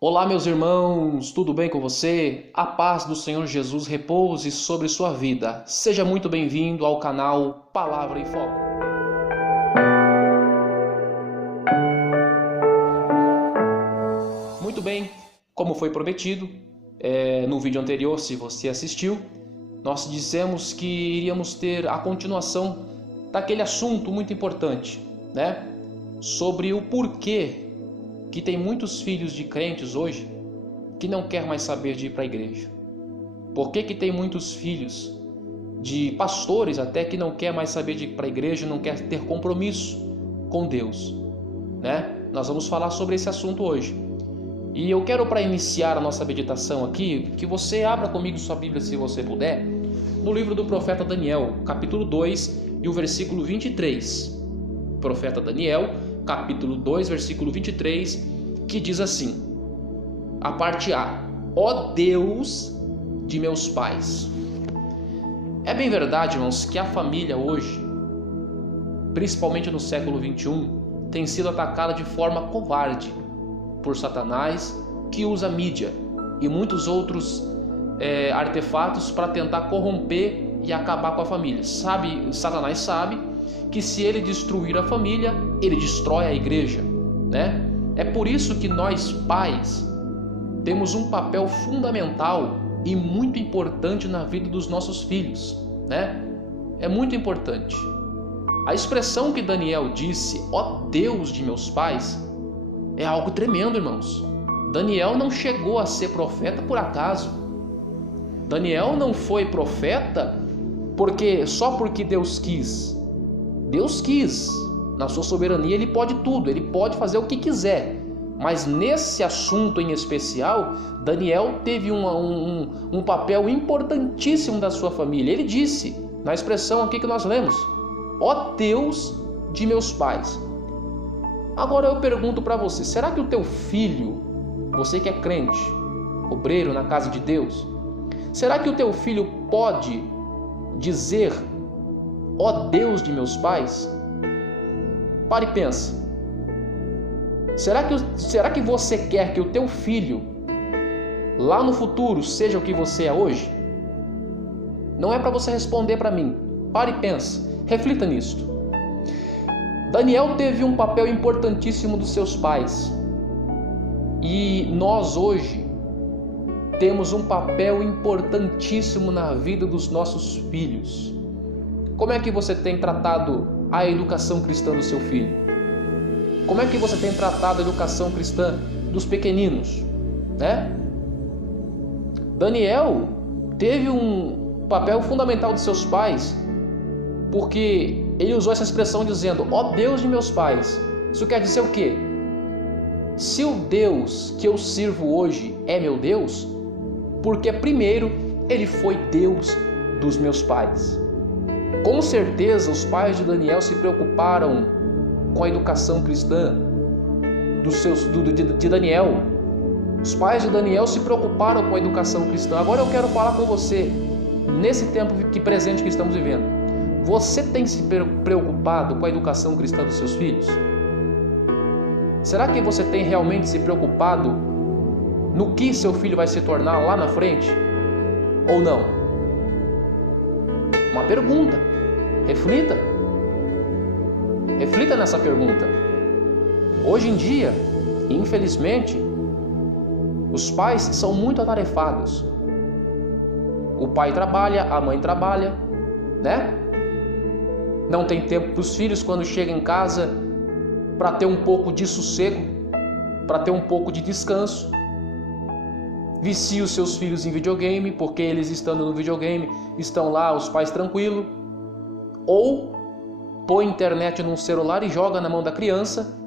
Olá, meus irmãos, tudo bem com você? A paz do Senhor Jesus repouse sobre sua vida. Seja muito bem-vindo ao canal Palavra em Foco. Muito bem, como foi prometido, no vídeo anterior, se você assistiu, nós dissemos que iríamos ter a continuação daquele assunto muito importante, né? Sobre o porquê que tem muitos filhos de crentes hoje que não quer mais saber de ir para a igreja. Por que tem muitos filhos de pastores até que não quer mais saber de ir para a igreja, não quer ter compromisso com Deus, né? Nós vamos falar sobre esse assunto hoje. E eu quero, para iniciar a nossa meditação aqui, que você abra comigo sua Bíblia, se você puder, no livro do profeta Daniel, capítulo 2 e o versículo 23. Profeta Daniel, capítulo 2, versículo 23, que diz assim, a parte A: ó Deus de meus pais. É bem verdade, irmãos, que a família hoje, principalmente no século 21, tem sido atacada de forma covarde por Satanás, que usa mídia e muitos outros artefatos para tentar corromper e acabar com a família. Satanás sabe que se ele destruir a família, ele destrói a igreja, né? É por isso que nós, pais, temos um papel fundamental e muito importante na vida dos nossos filhos, né? É muito importante. A expressão que Daniel disse, ó Deus de meus pais, é algo tremendo, irmãos. Daniel não chegou a ser profeta por acaso. Daniel não foi profeta só porque Deus quis. Deus quis, na sua soberania ele pode tudo, ele pode fazer o que quiser. Mas nesse assunto em especial, Daniel teve um papel importantíssimo da sua família. Ele disse, na expressão aqui que nós lemos, ó Deus de meus pais. Agora eu pergunto para você, será que o teu filho, você que é crente, obreiro na casa de Deus, será que o teu filho pode dizer, ó Deus de meus pais? Pare e pensa. Será que você quer que o teu filho, lá no futuro, seja o que você é hoje? Não é para você responder para mim. Pare e pensa. Reflita nisto. Daniel teve um papel importantíssimo dos seus pais. E nós hoje temos um papel importantíssimo na vida dos nossos filhos. Como é que você tem tratado a educação cristã do seu filho? Como é que você tem tratado a educação cristã dos pequeninos, né? Daniel teve um papel fundamental de seus pais, porque ele usou essa expressão dizendo, ó Deus de meus pais. Isso quer dizer o quê? Se o Deus que eu sirvo hoje é meu Deus, porque primeiro ele foi Deus dos meus pais. Com certeza os pais de Daniel se preocuparam com a educação cristã de Daniel. Os pais de Daniel se preocuparam com a educação cristã. Agora eu quero falar com você, nesse tempo presente que estamos vivendo. Você tem se preocupado com a educação cristã dos seus filhos? Será que você tem realmente se preocupado no que seu filho vai se tornar lá na frente? Ou não? Uma pergunta. Reflita. Reflita nessa pergunta. Hoje em dia, infelizmente, os pais são muito atarefados. O pai trabalha, a mãe trabalha, né? Não tem tempo para os filhos quando chegam em casa para ter um pouco de sossego, para ter um pouco de descanso. Vicia os seus filhos em videogame, porque eles estando no videogame, estão lá os pais tranquilos. Ou põe internet num celular e joga na mão da criança,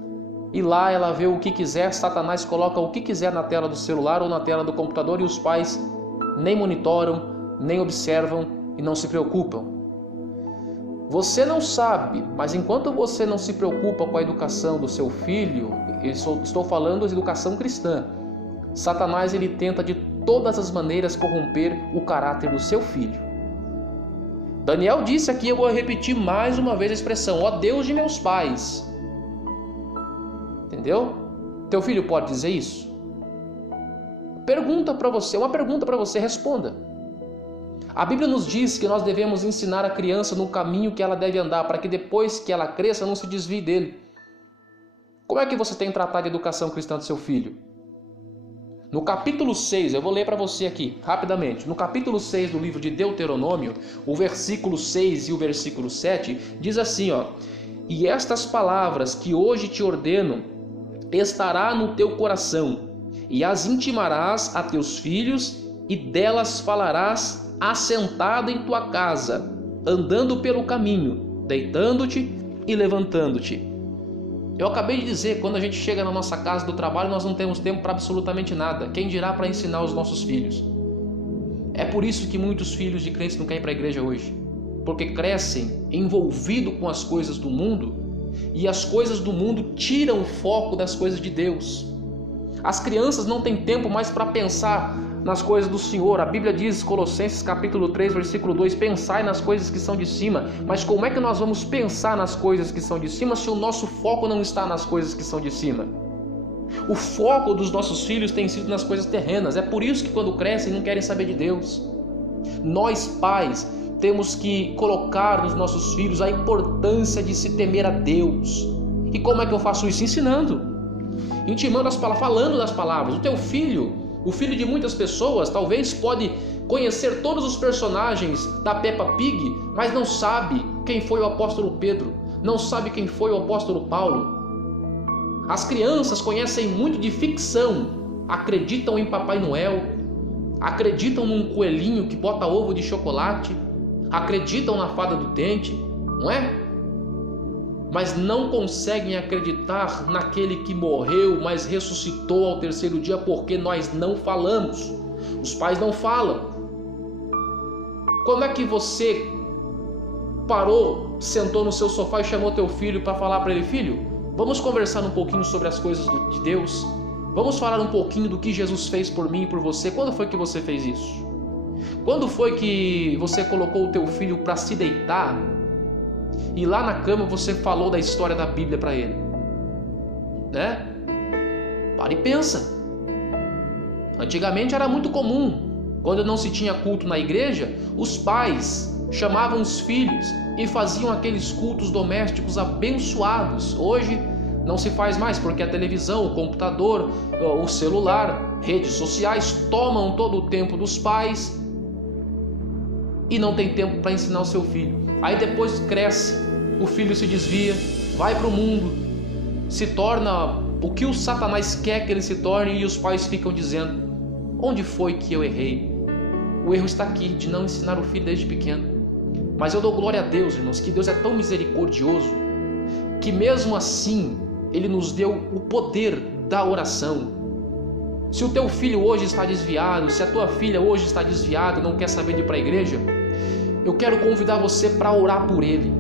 e lá ela vê o que quiser, Satanás coloca o que quiser na tela do celular ou na tela do computador e os pais nem monitoram, nem observam e não se preocupam. Você não sabe, mas enquanto você não se preocupa com a educação do seu filho, estou falando de educação cristã, Satanás ele tenta de todas as maneiras corromper o caráter do seu filho. Daniel disse aqui, eu vou repetir mais uma vez a expressão, ó Deus de meus pais. Entendeu? Teu filho pode dizer isso? Pergunta para você, uma pergunta para você, responda. A Bíblia nos diz que nós devemos ensinar a criança no caminho que ela deve andar, para que depois que ela cresça não se desvie dele. Como é que você tem tratado a educação cristã do seu filho? No capítulo 6, eu vou ler para você aqui, rapidamente. No capítulo 6 do livro de Deuteronômio, o versículo 6 e o versículo 7, diz assim, ó: E estas palavras que hoje te ordeno estará no teu coração, e as intimarás a teus filhos, e delas falarás assentado em tua casa, andando pelo caminho, deitando-te e levantando-te. Eu acabei de dizer, quando a gente chega na nossa casa do trabalho, nós não temos tempo para absolutamente nada. Quem dirá para ensinar os nossos filhos? É por isso que muitos filhos de crentes não querem ir para a igreja hoje. Porque crescem envolvidos com as coisas do mundo, e as coisas do mundo tiram o foco das coisas de Deus. As crianças não têm tempo mais para pensar nas coisas do Senhor. A Bíblia diz, Colossenses capítulo 3, versículo 2, pensai nas coisas que são de cima. Mas como é que nós vamos pensar nas coisas que são de cima se o nosso foco não está nas coisas que são de cima? O foco dos nossos filhos tem sido nas coisas terrenas. É por isso que quando crescem não querem saber de Deus. Nós, pais, temos que colocar nos nossos filhos a importância de se temer a Deus. E como é que eu faço isso? Ensinando, intimando as palavras, falando das palavras. O teu filho, o filho de muitas pessoas, talvez pode conhecer todos os personagens da Peppa Pig, mas não sabe quem foi o apóstolo Pedro, não sabe quem foi o apóstolo Paulo. As crianças conhecem muito de ficção, acreditam em Papai Noel, acreditam num coelhinho que bota ovo de chocolate, acreditam na fada do dente, não é? Mas não conseguem acreditar naquele que morreu, mas ressuscitou ao terceiro dia, porque nós não falamos. Os pais não falam. Como é que você parou, sentou no seu sofá e chamou teu filho para falar para ele: filho, vamos conversar um pouquinho sobre as coisas de Deus? Vamos falar um pouquinho do que Jesus fez por mim e por você? Quando foi que você fez isso? Quando foi que você colocou o teu filho para se deitar e lá na cama você falou da história da Bíblia para ele? Né? Para e pensa. Antigamente era muito comum, quando não se tinha culto na igreja, os pais chamavam os filhos e faziam aqueles cultos domésticos abençoados. Hoje não se faz mais, porque a televisão, o computador, o celular, redes sociais tomam todo o tempo dos pais e não tem tempo para ensinar o seu filho. Aí depois cresce, o filho se desvia, vai para o mundo, se torna o que o Satanás quer que ele se torne, e os pais ficam dizendo: onde foi que eu errei? O erro está aqui, de não ensinar o filho desde pequeno. Mas eu dou glória a Deus, irmãos, que Deus é tão misericordioso, que mesmo assim Ele nos deu o poder da oração. Se o teu filho hoje está desviado, se a tua filha hoje está desviada e não quer saber de ir para a igreja, eu quero convidar você para orar por ele.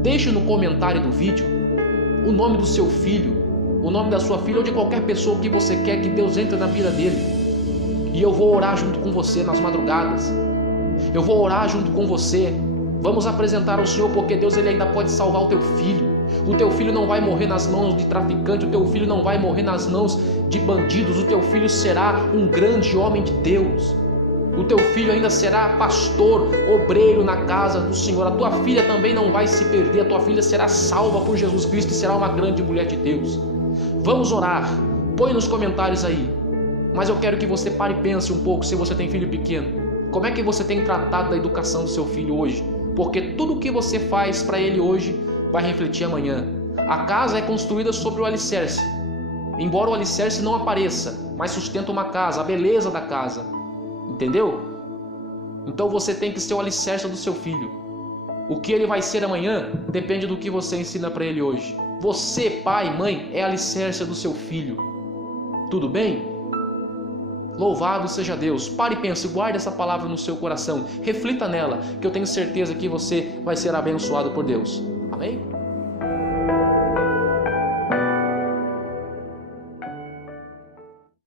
Deixe no comentário do vídeo o nome do seu filho, o nome da sua filha ou de qualquer pessoa que você quer que Deus entre na vida dele. E eu vou orar junto com você nas madrugadas. Eu vou orar junto com você. Vamos apresentar ao Senhor, porque Deus ele ainda pode salvar o teu filho. O teu filho não vai morrer nas mãos de traficante, o teu filho não vai morrer nas mãos de bandidos, o teu filho será um grande homem de Deus. O teu filho ainda será pastor, obreiro na casa do Senhor. A tua filha também não vai se perder, a tua filha será salva por Jesus Cristo e será uma grande mulher de Deus. Vamos orar, põe nos comentários aí. Mas eu quero que você pare e pense um pouco, se você tem filho pequeno. Como é que você tem tratado da educação do seu filho hoje? Porque tudo o que você faz para ele hoje vai refletir amanhã. A casa é construída sobre o alicerce. Embora o alicerce não apareça, mas sustenta uma casa, a beleza da casa. Entendeu? Então você tem que ser o alicerce do seu filho. O que ele vai ser amanhã depende do que você ensina para ele hoje. Você, pai, mãe, é alicerce do seu filho. Tudo bem? Louvado seja Deus. Pare e pense, guarde essa palavra no seu coração. Reflita nela, que eu tenho certeza que você vai ser abençoado por Deus. Amém?